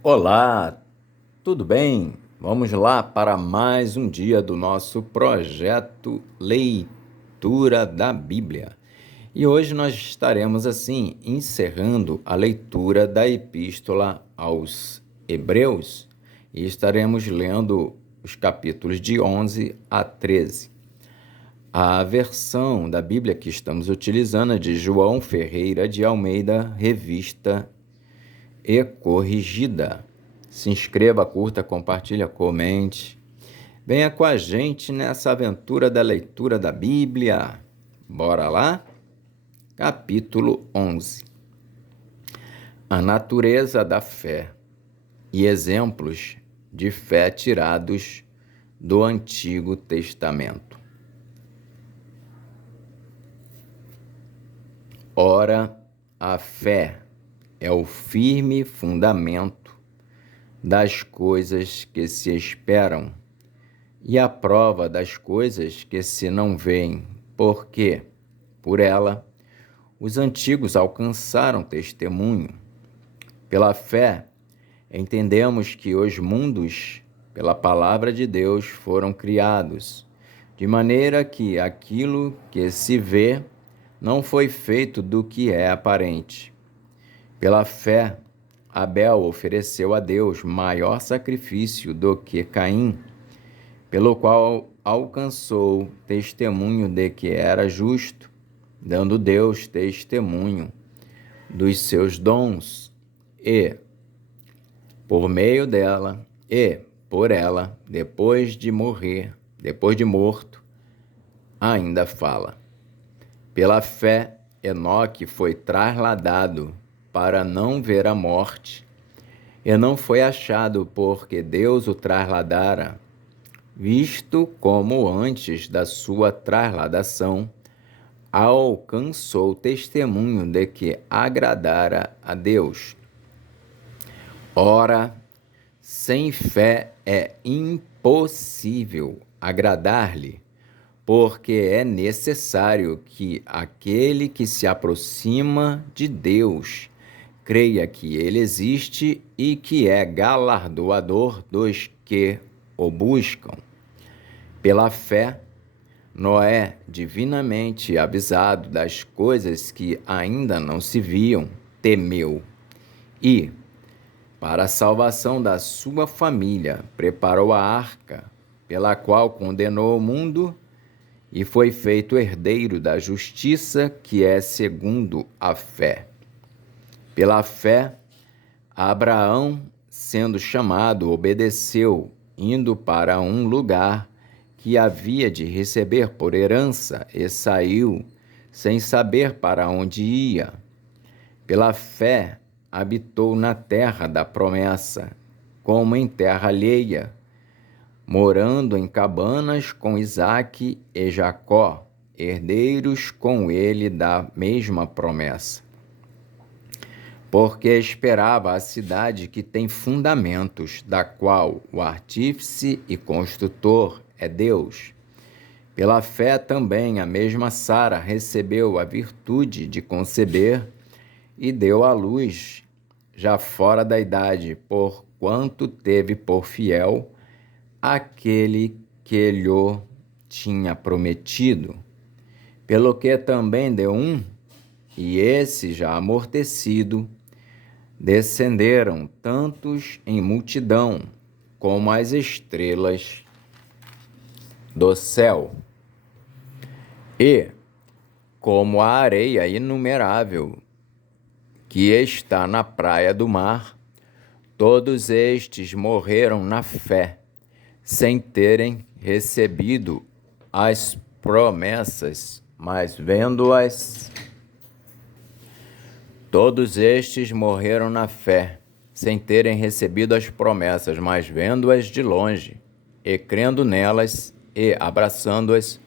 Olá, tudo bem? Vamos lá para mais um dia do nosso projeto Leitura da Bíblia. E hoje nós estaremos encerrando a leitura da Epístola aos Hebreus e estaremos lendo os capítulos de 11 a 13. A versão da Bíblia que estamos utilizando é de João Ferreira de Almeida, revista e corrigida. Se inscreva, curta, compartilha, comente. Venha com a gente nessa aventura da leitura da Bíblia. Bora lá? Capítulo 11. A natureza da fé e exemplos de fé tirados do Antigo Testamento. Ora, a fé é o firme fundamento das coisas que se esperam e a prova das coisas que se não veem, porque, por ela, os antigos alcançaram testemunho. Pela fé, entendemos que os mundos, pela palavra de Deus, foram criados, de maneira que aquilo que se vê não foi feito do que é aparente. Pela fé, Abel ofereceu a Deus maior sacrifício do que Caim, pelo qual alcançou testemunho de que era justo, dando Deus testemunho dos seus dons, e, por meio dela, e por ela, depois de morto, ainda fala. Pela fé, Enoque foi trasladado para não ver a morte, e não foi achado porque Deus o trasladara, visto como antes da sua trasladação alcançou testemunho de que agradara a Deus. Ora, sem fé é impossível agradar-lhe, porque é necessário que aquele que se aproxima de Deus creia que ele existe e que é galardoador dos que o buscam. Pela fé, Noé, divinamente avisado das coisas que ainda não se viam, temeu e, para a salvação da sua família, preparou a arca, pela qual condenou o mundo e foi feito herdeiro da justiça que é segundo a fé. Pela fé, Abraão, sendo chamado, obedeceu, indo para um lugar que havia de receber por herança, e saiu, sem saber para onde ia. Pela fé, habitou na terra da promessa, como em terra alheia, morando em cabanas com Isaque e Jacó, herdeiros com ele da mesma promessa. Porque esperava a cidade que tem fundamentos, da qual o artífice e construtor é Deus. Pela fé também a mesma Sara recebeu a virtude de conceber e deu à luz, já fora da idade, porquanto teve por fiel aquele que lhe tinha prometido. Pelo que também deu e esse já amortecido, descenderam tantos em multidão como as estrelas do céu, e como a areia inumerável que está na praia do mar. Todos estes morreram na fé, sem terem recebido as promessas, mas vendo-as. Todos estes morreram na fé, sem terem recebido as promessas, mas vendo-as de longe, e crendo nelas e abraçando-as,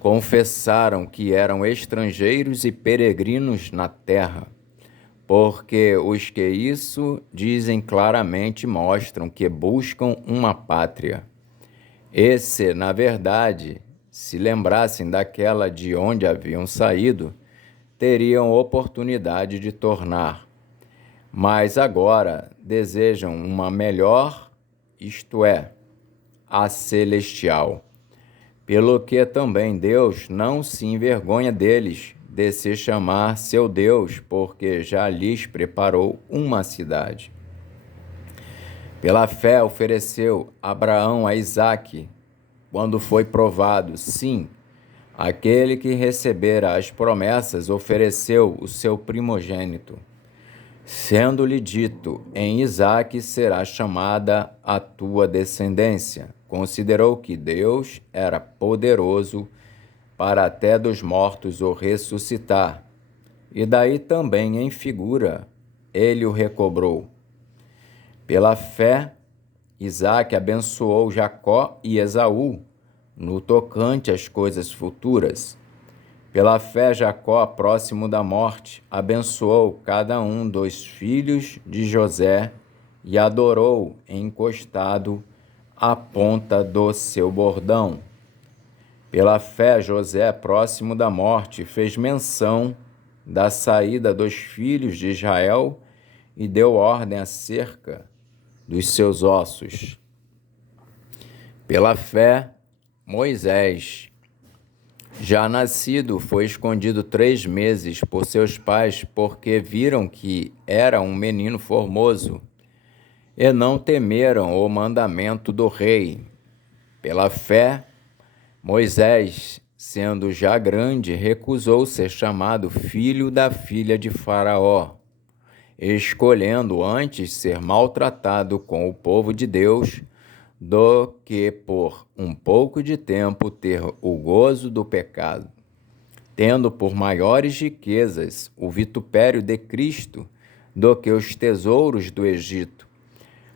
confessaram que eram estrangeiros e peregrinos na terra, porque os que isso dizem claramente mostram que buscam uma pátria. E se, na verdade, se lembrassem daquela de onde haviam saído, teriam oportunidade de tornar. mas agora desejam uma melhor, isto é, a celestial. Pelo que também Deus não se envergonha deles, de se chamar seu Deus, porque já lhes preparou uma cidade. Pela fé ofereceu Abraão a Isaque, quando foi provado, sim, aquele que recebera as promessas ofereceu o seu primogênito. Sendo-lhe dito, em Isaque será chamada a tua descendência. Considerou que Deus era poderoso para até dos mortos o ressuscitar. E daí também, em figura, ele o recobrou. Pela fé, Isaque abençoou Jacó e Esaú, no tocante às coisas futuras. Pela fé, Jacó, próximo da morte, abençoou cada um dos filhos de José e adorou encostado à ponta do seu bordão. Pela fé, José, próximo da morte, fez menção da saída dos filhos de Israel e deu ordem acerca dos seus ossos. Pela fé, Moisés, já nascido, foi escondido 3 meses por seus pais, porque viram que era um menino formoso, e não temeram o mandamento do rei. Pela fé, Moisés, sendo já grande, recusou ser chamado filho da filha de Faraó, escolhendo antes ser maltratado com o povo de Deus, do que por um pouco de tempo ter o gozo do pecado, tendo por maiores riquezas o vitupério de Cristo do que os tesouros do Egito,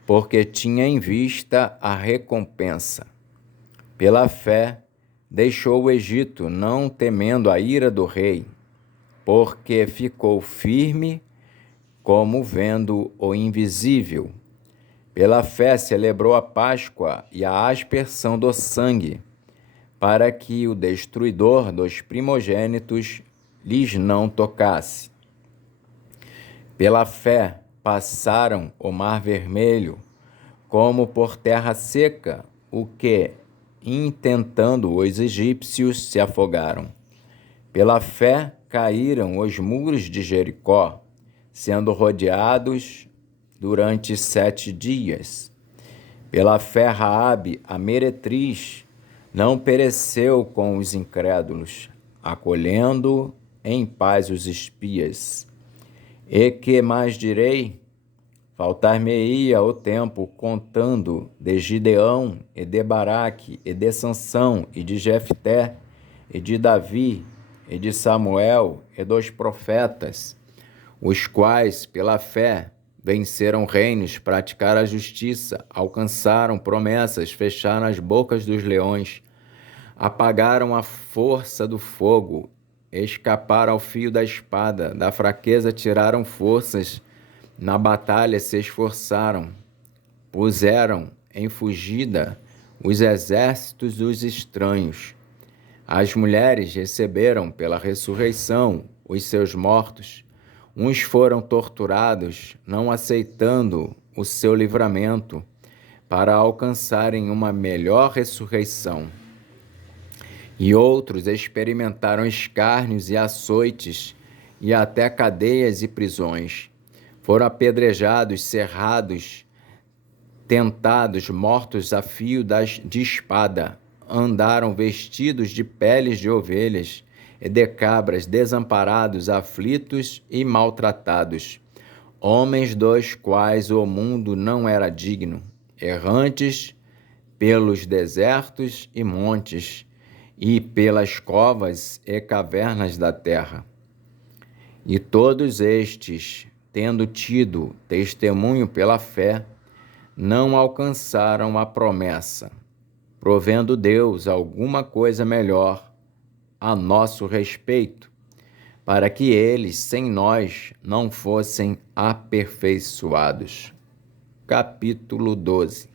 porque tinha em vista a recompensa. Pela fé, deixou o Egito, não temendo a ira do rei, porque ficou firme como vendo o invisível. Pela fé celebrou a Páscoa e a aspersão do sangue, para que o destruidor dos primogênitos lhes não tocasse. Pela fé passaram o Mar Vermelho, como por terra seca, o que, intentando os egípcios, se afogaram. Pela fé caíram os muros de Jericó, sendo rodeados durante 7 dias. Pela fé, Raabe, a meretriz, não pereceu com os incrédulos, acolhendo em paz os espias. E que mais direi? Faltar-me-ia o tempo contando de Gideão, e de Baraque, e de Sansão, e de Jefté, e de Davi, e de Samuel, e dos profetas, os quais, pela fé, venceram reinos, praticaram a justiça, alcançaram promessas, fecharam as bocas dos leões, apagaram a força do fogo, escaparam ao fio da espada, da fraqueza tiraram forças, na batalha se esforçaram, puseram em fugida os exércitos dos estranhos. As mulheres receberam pela ressurreição os seus mortos. Uns foram torturados, não aceitando o seu livramento, para alcançarem uma melhor ressurreição. E outros experimentaram escárnios e açoites, e até cadeias e prisões. Foram apedrejados, cerrados, tentados, mortos a fio de espada. Andaram vestidos de peles de ovelhas e de cabras, desamparados, aflitos e maltratados. Homens dos quais o mundo não era digno, errantes pelos desertos e montes, e pelas covas e cavernas da terra. E todos estes, tendo tido testemunho pela fé, não alcançaram a promessa, provendo Deus alguma coisa melhor a nosso respeito, para que eles, sem nós, não fossem aperfeiçoados. Capítulo 12.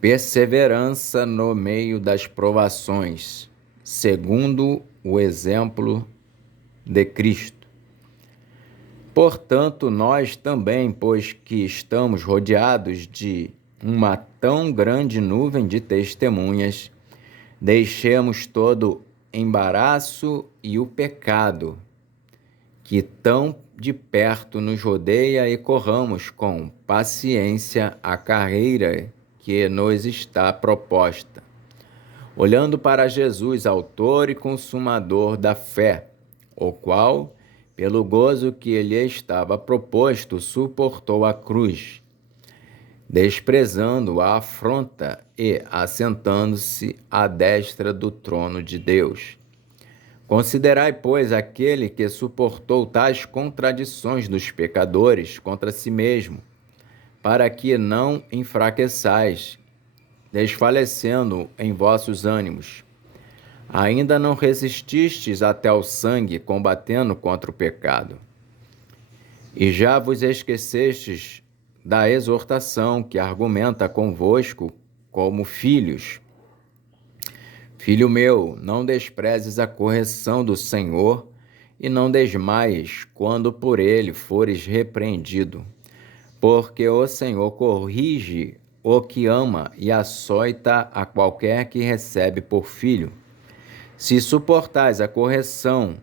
Perseverança no meio das provações, segundo o exemplo de Cristo. Portanto, nós também, pois que estamos rodeados de uma tão grande nuvem de testemunhas, deixemos todo embaraço e o pecado que tão de perto nos rodeia e corramos com paciência a carreira que nos está proposta, olhando para Jesus, autor e consumador da fé, o qual, pelo gozo que lhe estava proposto, suportou a cruz, desprezando a afronta e assentando-se à destra do trono de Deus. Considerai, pois, aquele que suportou tais contradições dos pecadores contra si mesmo, para que não enfraqueçais, desfalecendo em vossos ânimos. Ainda não resististes até ao sangue, combatendo contra o pecado. E já vos esquecestes da exortação que argumenta convosco como filhos. Filho meu, não desprezes a correção do Senhor e não desmaies quando por ele fores repreendido, porque o Senhor corrige o que ama e açoita a qualquer que recebe por filho. Se suportais a correção,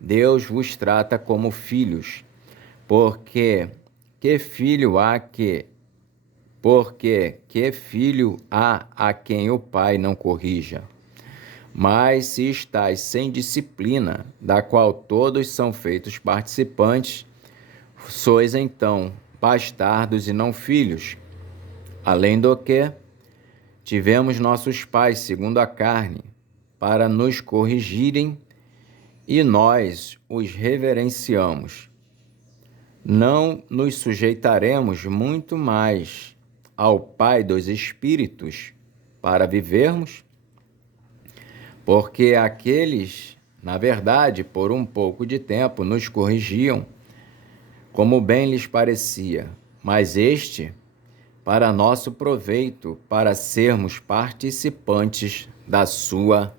Deus vos trata como filhos, porque que filho há a quem o pai não corrija? Mas se estáis sem disciplina, da qual todos são feitos participantes, sois então bastardos e não filhos. Além do que, tivemos nossos pais segundo a carne, para nos corrigirem, e nós os reverenciamos. Não nos sujeitaremos muito mais ao Pai dos Espíritos para vivermos? Porque aqueles, na verdade, por um pouco de tempo, nos corrigiam, como bem lhes parecia, mas este, para nosso proveito, para sermos participantes da sua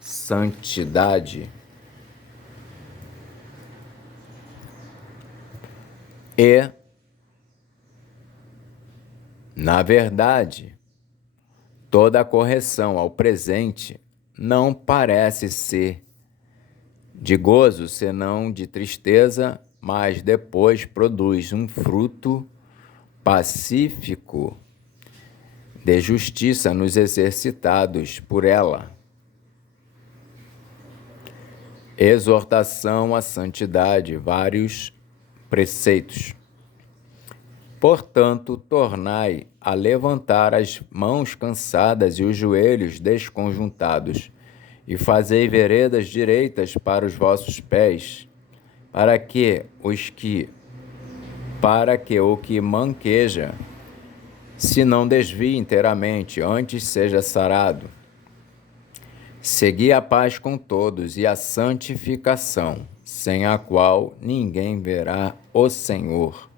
santidade. E, na verdade, toda a correção ao presente não parece ser de gozo, senão de tristeza, mas depois produz um fruto pacífico de justiça nos exercitados por ela. Exortação à santidade, vários preceitos. Portanto, tornai a levantar as mãos cansadas e os joelhos desconjuntados, e fazei veredas direitas para os vossos pés, para que o que manqueja se não desvie inteiramente, antes seja sarado. Segui a paz com todos e a santificação, sem a qual ninguém verá o Senhor,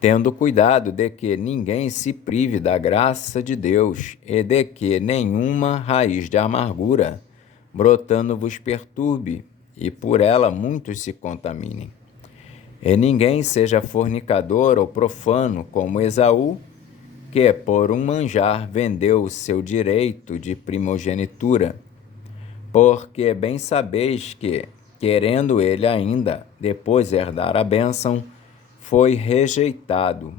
tendo cuidado de que ninguém se prive da graça de Deus e de que nenhuma raiz de amargura brotando vos perturbe, e por ela muitos se contaminem. E ninguém seja fornicador ou profano como Esaú, que por um manjar vendeu o seu direito de primogenitura, porque bem sabeis que, querendo ele ainda depois herdar a bênção, foi rejeitado,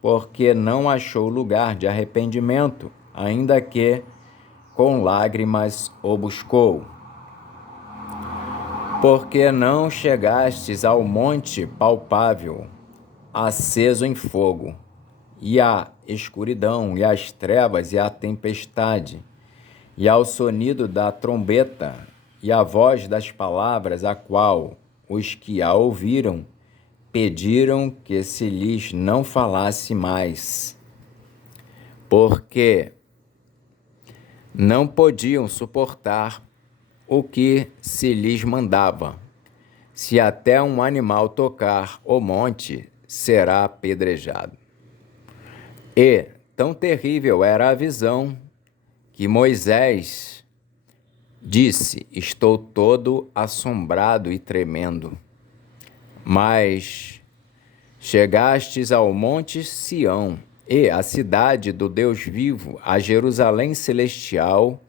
porque não achou lugar de arrependimento, ainda que com lágrimas o buscou. Porque não chegastes ao monte palpável, aceso em fogo, e à escuridão, e às trevas, e à tempestade, e ao sonido da trombeta, e à voz das palavras, a qual os que a ouviram pediram que se lhes não falasse mais, porque não podiam suportar o que se lhes mandava. Se até um animal tocar o monte, será apedrejado. E tão terrível era a visão que Moisés disse: estou todo assombrado e tremendo. Mas chegastes ao monte Sião, e à cidade do Deus vivo, a Jerusalém celestial,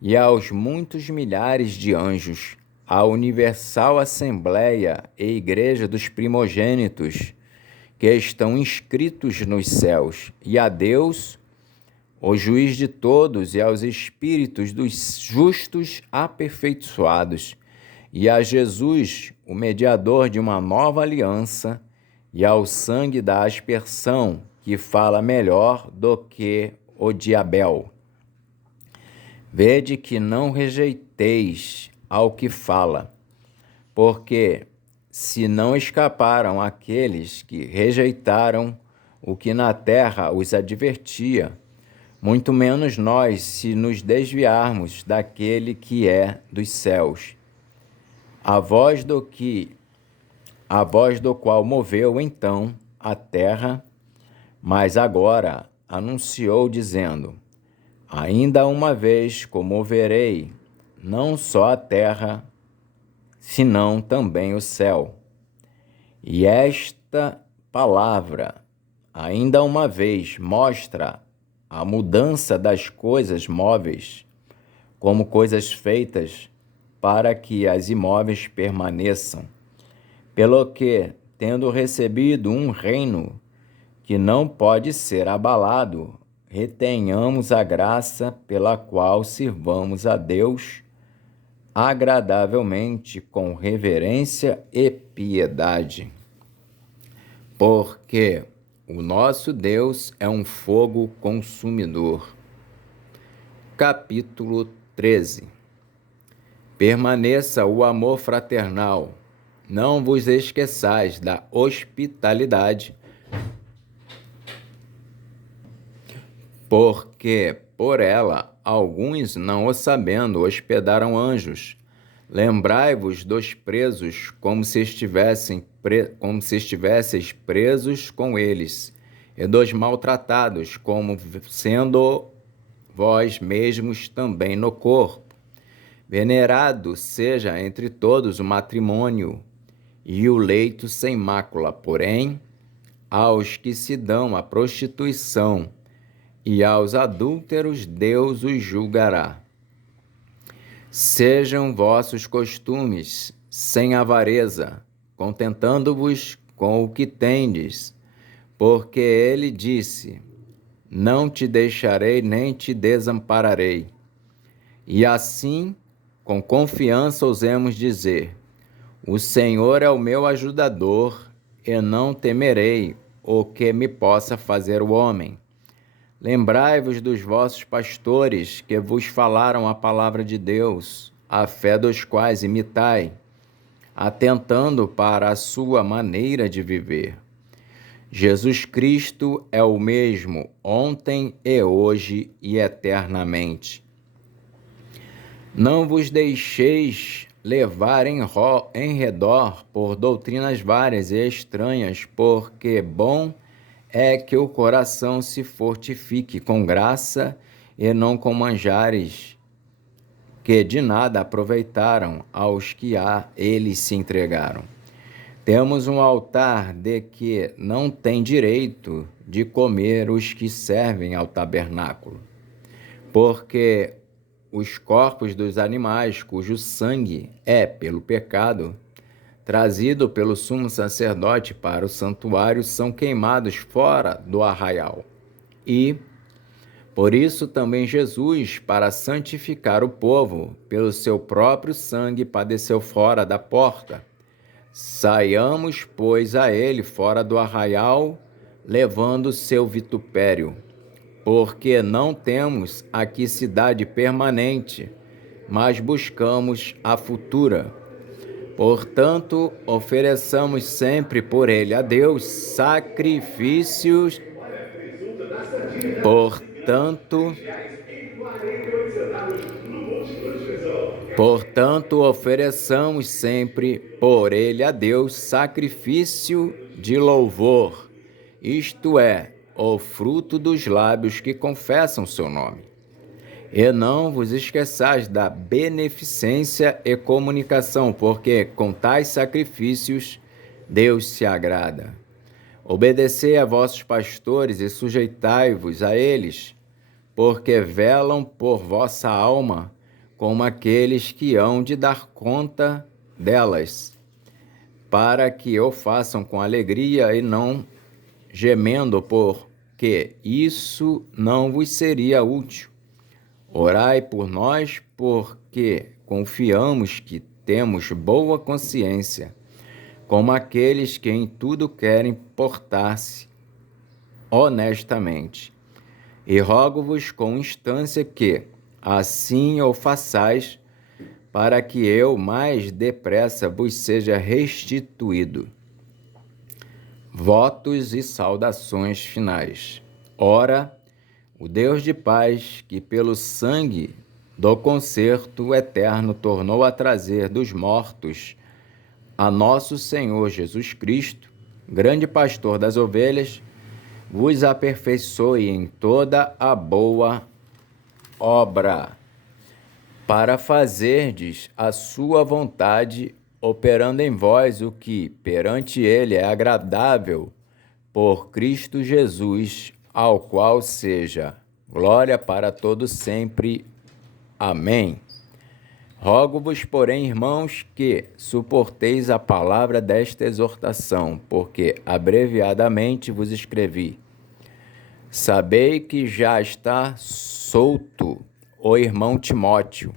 e aos muitos milhares de anjos, à universal assembleia e igreja dos primogênitos, que estão inscritos nos céus, e a Deus, o juiz de todos, e aos espíritos dos justos aperfeiçoados, e a Jesus, o mediador de uma nova aliança, e ao sangue da aspersão, que fala melhor do que o de Abel. Vede que não rejeiteis ao que fala, porque se não escaparam aqueles que rejeitaram o que na terra os advertia, muito menos nós, se nos desviarmos daquele que é dos céus. A voz do qual moveu então a terra, mas agora anunciou dizendo: ainda uma vez comoverei não só a terra, senão também o céu. E esta palavra, ainda uma vez, mostra a mudança das coisas móveis como coisas feitas para que as imóveis permaneçam, pelo que, tendo recebido um reino que não pode ser abalado, retenhamos a graça pela qual sirvamos a Deus agradavelmente, com reverência e piedade. Porque o nosso Deus é um fogo consumidor. Capítulo 13. Permaneça o amor fraternal. Não vos esqueçais da hospitalidade, porque por ela alguns, não o sabendo, hospedaram anjos. Lembrai-vos dos presos como se estivesseis presos com eles, e dos maltratados como sendo vós mesmos também no corpo. Venerado seja entre todos o matrimônio e o leito sem mácula, porém, aos que se dão à prostituição e aos adúlteros Deus os julgará. Sejam vossos costumes sem avareza, contentando-vos com o que tendes, porque ele disse: não te deixarei nem te desampararei. E assim, com confiança ousemos dizer: o Senhor é o meu ajudador, e não temerei o que me possa fazer o homem. Lembrai-vos dos vossos pastores que vos falaram a palavra de Deus, a fé dos quais imitai, atentando para a sua maneira de viver. Jesus Cristo é o mesmo ontem e hoje e eternamente. Não vos deixeis levar em redor por doutrinas várias e estranhas, porque bom é que o coração se fortifique com graça e não com manjares que de nada aproveitaram aos que a eles se entregaram. Temos um altar de que não tem direito de comer os que servem ao tabernáculo, porque os corpos dos animais cujo sangue é, pelo pecado, trazido pelo sumo sacerdote para o santuário, são queimados fora do arraial. E, por isso, também Jesus, para santificar o povo, pelo seu próprio sangue, padeceu fora da porta. Saiamos, pois, a ele fora do arraial, levando seu vitupério, porque não temos aqui cidade permanente, mas buscamos a futura. Portanto, ofereçamos sempre por ele a Deus sacrifícios. Portanto, ofereçamos sempre por ele a Deus sacrifício de louvor, isto é, o fruto dos lábios que confessam seu nome. E não vos esqueçais da beneficência e comunicação, porque com tais sacrifícios Deus se agrada. Obedecei a vossos pastores e sujeitai-vos a eles, porque velam por vossa alma, como aqueles que hão de dar conta delas, para que o façam com alegria e não gemendo, porque isso não vos seria útil. Orai por nós, porque confiamos que temos boa consciência, como aqueles que em tudo querem portar-se honestamente. E rogo-vos com instância que assim o façais, para que eu mais depressa vos seja restituído. Votos e saudações finais. Ora, o Deus de paz, que pelo sangue do concerto eterno tornou a trazer dos mortos a nosso Senhor Jesus Cristo, grande pastor das ovelhas, vos aperfeiçoe em toda a boa obra, para fazerdes a sua vontade, operando em vós o que perante ele é agradável, por Cristo Jesus, ao qual seja glória para todo sempre. Amém. Rogo-vos, porém, irmãos, que suporteis a palavra desta exortação, porque abreviadamente vos escrevi. Sabei que já está solto o irmão Timóteo,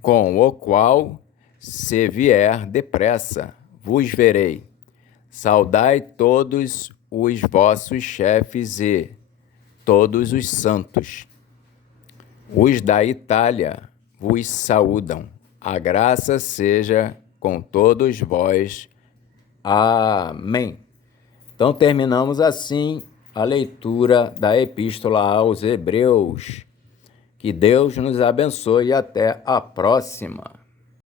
com o qual, se vier depressa, vos verei. Saudai todos os vossos chefes e todos os santos. Os da Itália vos saúdam. A graça seja com todos vós. Amém. Então terminamos assim a leitura da Epístola aos Hebreus. Que Deus nos abençoe e até a próxima.